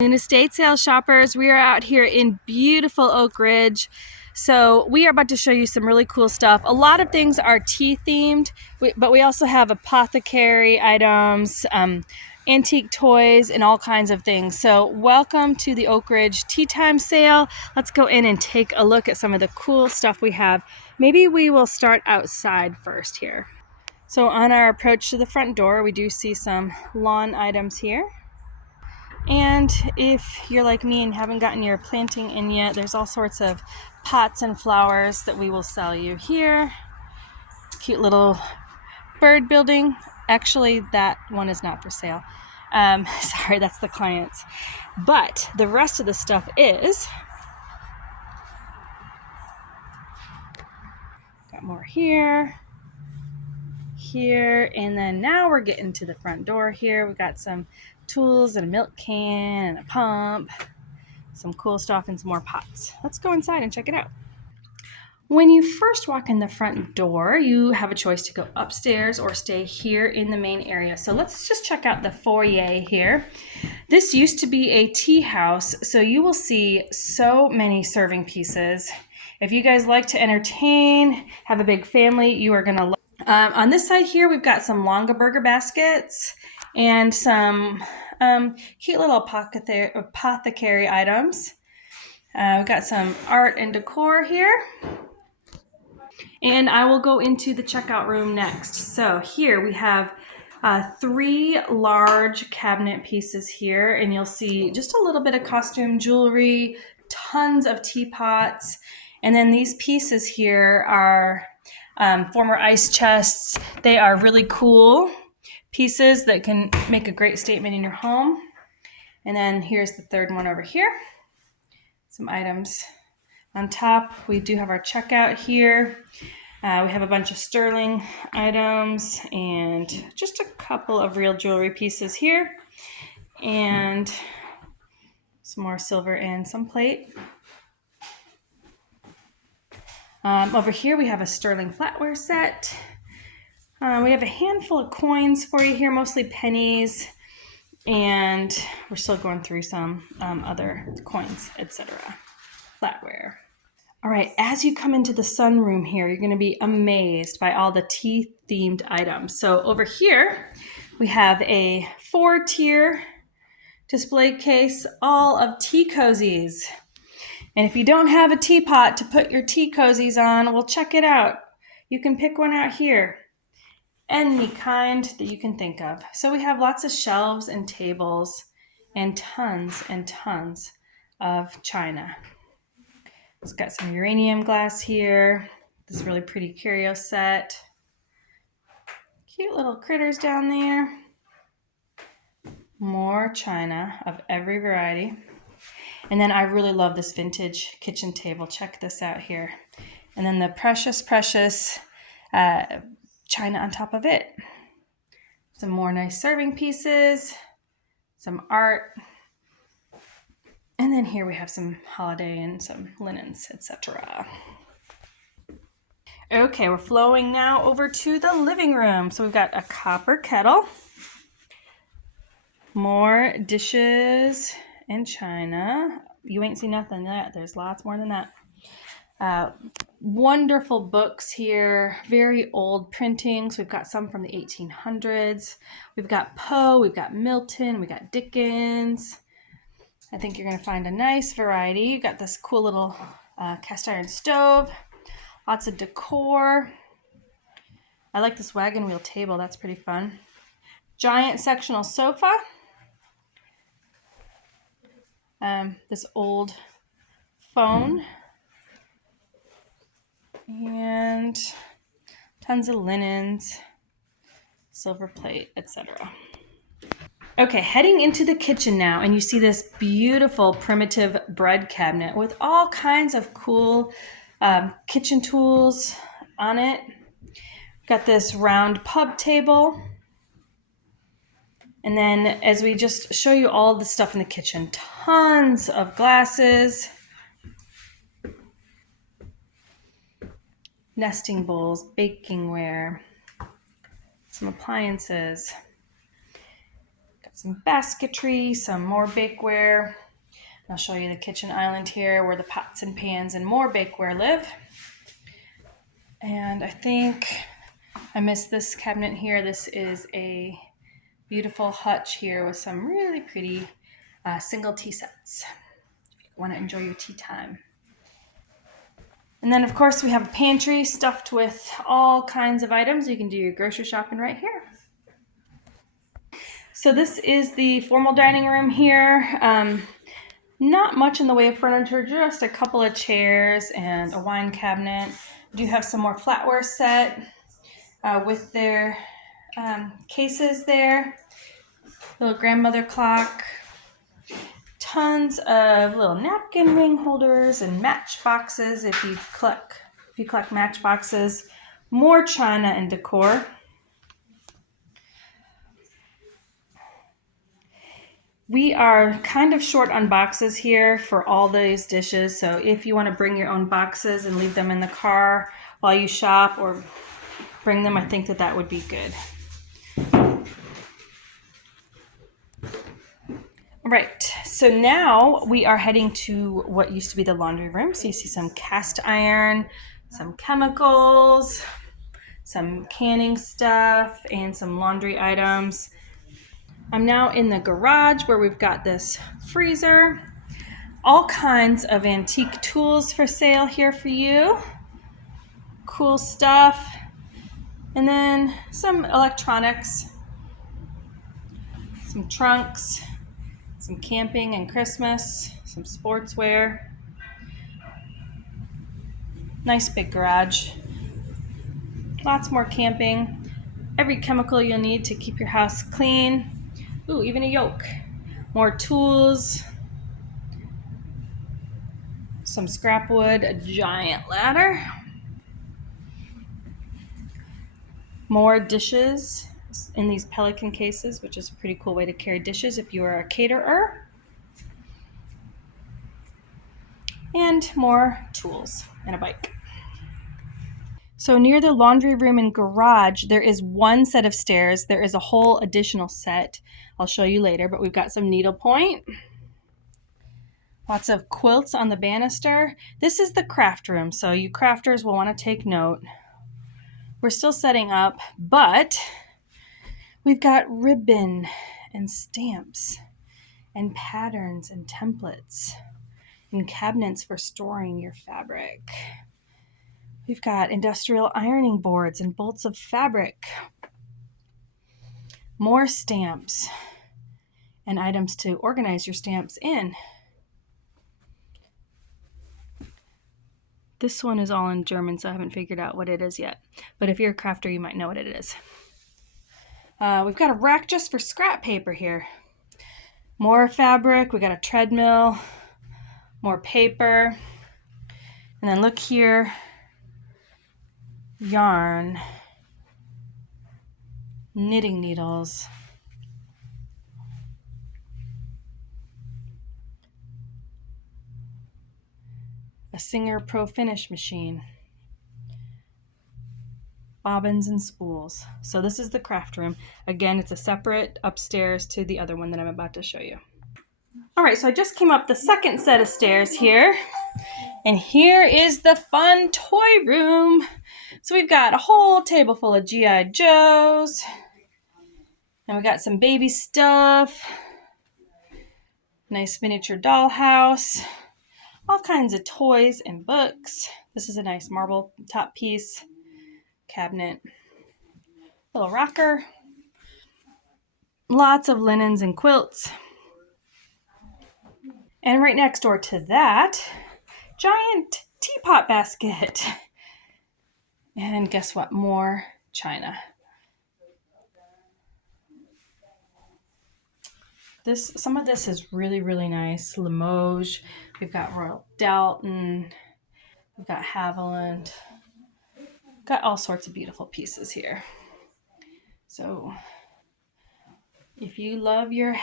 In estate sales shoppers, we are out here in beautiful Oak Ridge. So we are about to show you some really cool stuff. A lot of things are tea themed, but we also have apothecary items, antique toys, and all kinds of things. So welcome to the Oak Ridge Tea Time Sale. Let's go in and take a look at some of the cool stuff we have. Maybe we will start outside first here. So on our approach to the front door, we do see some lawn items here. And if you're like me and haven't gotten your planting in yet, there's all sorts of pots and flowers that we will sell you here. Cute little bird building. Actually, that one is not for sale. Sorry, that's the client's. But the rest of the stuff is. Got more here, and then now we're getting to the front door here. We got some tools and a milk can and a pump. Some cool stuff and some more pots. Let's go inside and check it out. When you first walk in the front door, you have a choice to go upstairs or stay here in the main area. So let's just check out the foyer here. This used to be a tea house, so you will see so many serving pieces. If you guys like to entertain, have a big family, you are gonna love. On this side here, we've got some Longaberger baskets and some cute little apothecary items. We've got some art and decor here. And I will go into the checkout room next. So here we have 3 large cabinet pieces here, and you'll see just a little bit of costume jewelry, tons of teapots, and then these pieces here are former ice chests. They are really cool pieces that can make a great statement in your home. And then here's the third one over here. Some items on top. We do have our checkout here. We have a bunch of sterling items and just a couple of real jewelry pieces here. And some more silver and some plate. Over here we have a sterling flatware set. We have a handful of coins for you here, mostly pennies. And we're still going through some other coins, etc. Flatware. All right, as you come into the sunroom here, you're going to be amazed by all the tea-themed items. So over here, we have a 4-tier display case, all of tea cozies. And if you don't have a teapot to put your tea cozies on, well, check it out. You can pick one out here. Any kind that you can think of. So we have lots of shelves and tables and tons of china. It's got some uranium glass here. This really pretty curio set. Cute little critters down there. More china of every variety. And then I really love this vintage kitchen table. Check this out here. And then the precious china on top of it. Some more nice serving pieces. Some art. And then here we have some holiday and some linens, etc. Okay, we're flowing now over to the living room. So we've got a copper kettle, more dishes and china. You ain't seen nothing yet. There's lots more than that. Wonderful books here, very old printings. We've got some from the 1800s. We've got Poe, we've got Milton, we've got Dickens. I think you're going to find a nice variety. You've got this cool little cast iron stove. Lots of decor. I like this wagon wheel table. That's pretty fun. Giant sectional sofa. This old phone. And tons of linens, silver plate, etc. Okay, heading into the kitchen now, and you see this beautiful primitive bread cabinet with all kinds of cool kitchen tools on it. Got this round pub table. And then as we just show you all the stuff in the kitchen, tons of glasses, nesting bowls, bakingware, some appliances. Got some basketry, some more bakeware. I'll show you the kitchen island here where the pots and pans and more bakeware live. And I think I missed this cabinet here. This is a beautiful hutch here with some really pretty single tea sets if you want to enjoy your tea time. And then of course we have a pantry stuffed with all kinds of items. You can do your grocery shopping right here. So this is the formal dining room here. Not much in the way of furniture, just a couple of chairs and a wine cabinet. We do have some more flatware set with their cases there. Little grandmother clock. Tons of little napkin ring holders and match boxes if you collect match boxes. More china and decor. We are kind of short on boxes here for all these dishes, so if you want to bring your own boxes and leave them in the car while you shop or bring them, I think that would be good. All right, so now we are heading to what used to be the laundry room. So you see some cast iron, some chemicals, some canning stuff, and some laundry items. I'm now in the garage where we've got this freezer, all kinds of antique tools for sale here for you, cool stuff, and then some electronics, some trunks, some camping and Christmas, some sportswear. Nice big garage, lots more camping, every chemical you'll need to keep your house clean. Ooh, even a yoke. More tools, some scrap wood, a giant ladder. More dishes in these pelican cases, which is a pretty cool way to carry dishes if you are a caterer. And more tools and a bike. So near the laundry room and garage, there is one set of stairs. There is a whole additional set. I'll show you later, but we've got some needlepoint. Lots of quilts on the banister. This is the craft room, so you crafters will want to take note. We're still setting up, but we've got ribbon and stamps and patterns and templates and cabinets for storing your fabric. We've got industrial ironing boards and bolts of fabric. More stamps and items to organize your stamps in. This one is all in German, so I haven't figured out what it is yet. But if you're a crafter, you might know what it is. We've got a rack just for scrap paper here. More fabric. We got a treadmill. More paper. And then look here. Yarn. Knitting needles. A Singer Pro Finish machine. Bobbins and spools. So this is the craft room. Again, it's a separate upstairs to the other one that I'm about to show you. All right, so I just came up the second set of stairs here. And here is the fun toy room. So we've got a whole table full of G.I. Joes. And we got some baby stuff. Nice miniature dollhouse. All kinds of toys and books. This is a nice marble top piece. Cabinet. Little rocker. Lots of linens and quilts. And right next door to that, giant teapot basket. And guess what? More china. Some of this is really, really nice. Limoges. We've got Royal Doulton. We've got Haviland. Got all sorts of beautiful pieces here. So if you love your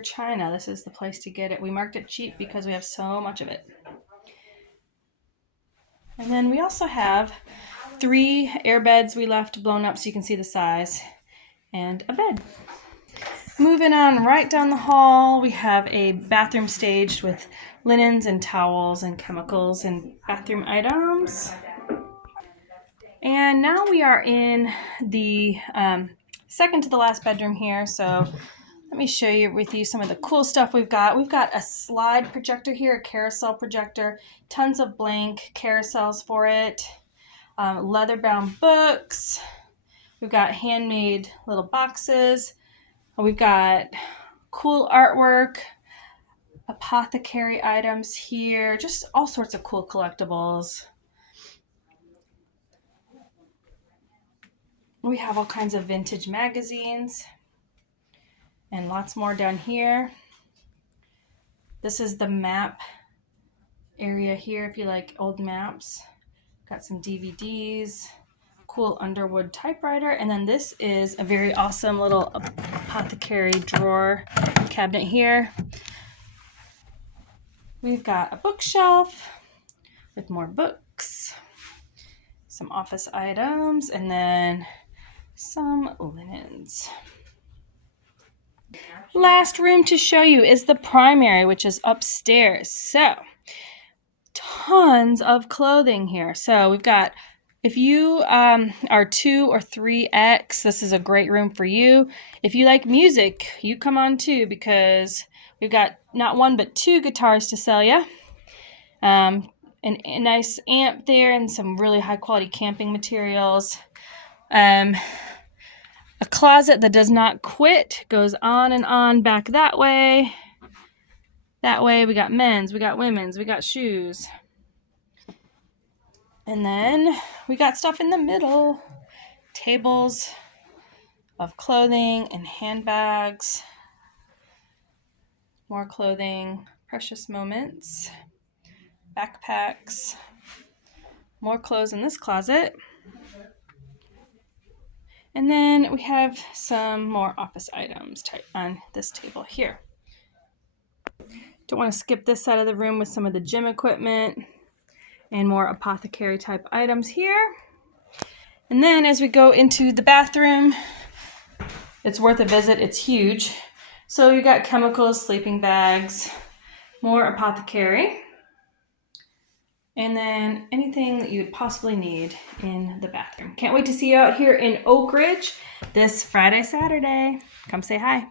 china, this is the place to get it. We marked it cheap because we have so much of it. And then we also have 3 air beds we left blown up so you can see the size, and a bed. Moving on right down the hall, we have a bathroom staged with linens and towels and chemicals and bathroom items. And now we are in the second to the last bedroom here. So let me show you with you some of the cool stuff we've got. We've got a slide projector here, a carousel projector, tons of blank carousels for it, leather-bound books. We've got handmade little boxes. We've got cool artwork, apothecary items here, just all sorts of cool collectibles. We have all kinds of vintage magazines and lots more down here. This is the map area here if you like old maps. Got some DVDs, cool Underwood typewriter, and then this is a very awesome little apothecary drawer cabinet here. We've got a bookshelf with more books, some office items, and then some linens. Last room to show you is the primary, which is upstairs. So, tons of clothing here. So we've got, if you are 2 or 3X, this is a great room for you. If you like music, you come on too, because we've got not 1 but 2 guitars to sell you. A nice amp there and some really high quality camping materials. A closet that does not quit, goes on and on back that way. That way we got men's, we got women's, we got shoes. And then we got stuff in the middle. Tables of clothing and handbags. More clothing, precious moments, backpacks. More clothes in this closet. And then we have some more office items on this table here. Don't want to skip this side of the room with some of the gym equipment and more apothecary type items here. And then as we go into the bathroom, it's worth a visit. It's huge. So you got chemicals, sleeping bags, more apothecary, and then anything that you would possibly need in the bathroom. Can't wait to see you out here in Oak Ridge this Friday, Saturday. Come say hi.